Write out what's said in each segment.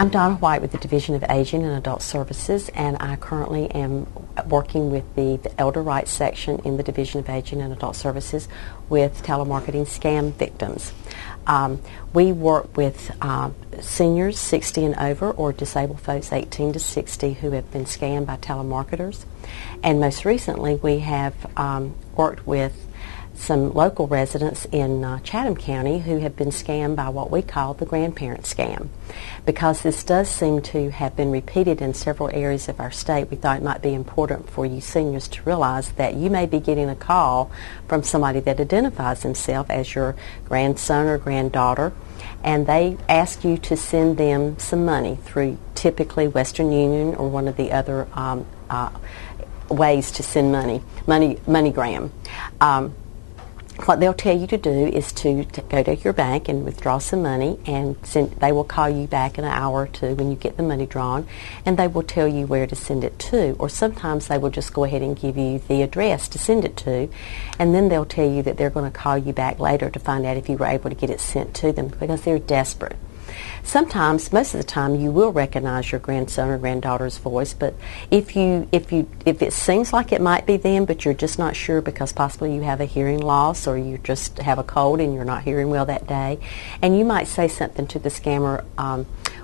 I'm Donna White with the Division of Aging and Adult Services, and I currently am working with the Elder Rights section in the Division of Aging and Adult Services with telemarketing scam victims. We work with seniors 60 and over or disabled folks 18 to 60 who have been scammed by telemarketers. And most recently we have worked with some local residents in Chatham County who have been scammed by what we call the grandparent scam. Because this does seem to have been repeated in several areas of our state, we thought it might be important for you seniors to realize that you may be getting a call from somebody that identifies themselves as your grandson or granddaughter, and they ask you to send them some money through typically Western Union or one of the other ways to send money, MoneyGram. What they'll tell you to do is to go to your bank and withdraw some money, and they will call you back in an hour or two when you get the money drawn, and they will tell you where to send it to. Or sometimes they will just go ahead and give you the address to send it to, and then they'll tell you that they're going to call you back later to find out if you were able to get it sent to them, because they're desperate. Sometimes, most of the time, you will recognize your grandson or granddaughter's voice, but if it seems like it might be them, but you're just not sure because possibly you have a hearing loss or you just have a cold and you're not hearing well that day, and you might say something to the scammer,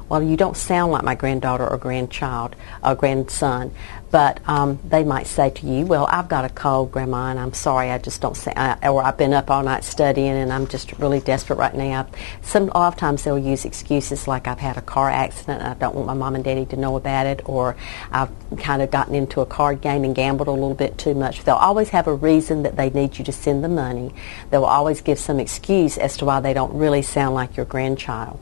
well, you don't sound like my granddaughter or grandchild or grandson, but they might say to you, well, I've got a cold, Grandma, and I'm sorry, I just don't sound, or I've been up all night studying and I'm just really desperate right now. A lot of times they'll use excuses like I've had a car accident and I don't want my mom and daddy to know about it, or I've kind of gotten into a card game and gambled a little bit too much. They'll always have a reason that they need you to send the money. They'll always give some excuse as to why they don't really sound like your grandchild.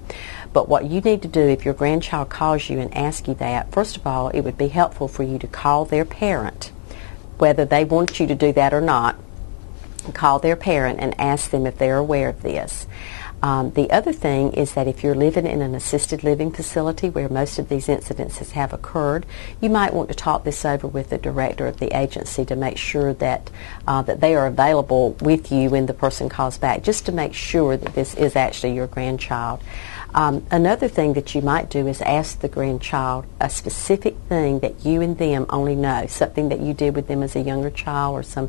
But what you need to do if your grandchild calls you and asks you that, first of all, it would be helpful for you to call their parent, whether they want you to do that or not. Call their parent and ask them if they're aware of this. The other thing is that if you're living in an assisted living facility where most of these incidences have occurred, you might want to talk this over with the director of the agency to make sure that that they are available with you when the person calls back, just to make sure that this is actually your grandchild. Another thing that you might do is ask the grandchild a specific thing that you and them only know, something that you did with them as a younger child, or some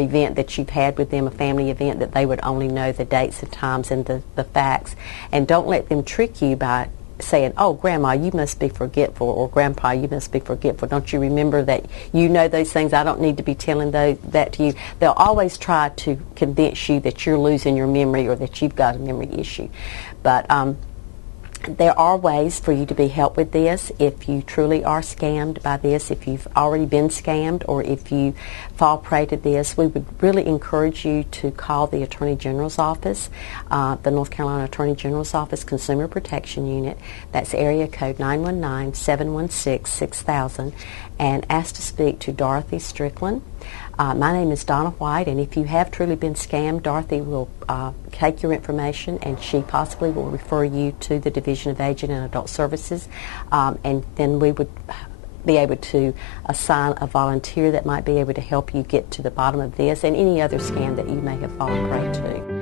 event that you've had with them, a family event that they would only know the dates and times and the facts. And don't let them trick you by saying, oh, Grandma, you must be forgetful, or Grandpa, you must be forgetful. Don't you remember that you know those things? I don't need to be telling that to you. They'll always try to convince you that you're losing your memory or that you've got a memory issue. But there are ways for you to be helped with this if you truly are scammed by this, if you've already been scammed, or if you fall prey to this. We would really encourage you to call the Attorney General's office, the North Carolina Attorney General's Office Consumer Protection Unit. That's area code 919-716-6000, and ask to speak to Dorothy Strickland. My name is Donna White, and if you have truly been scammed, Dorothy will take your information, and she possibly will refer you to the Division of Aging and Adult Services, and then we would be able to assign a volunteer that might be able to help you get to the bottom of this and any other scam that you may have fallen prey to.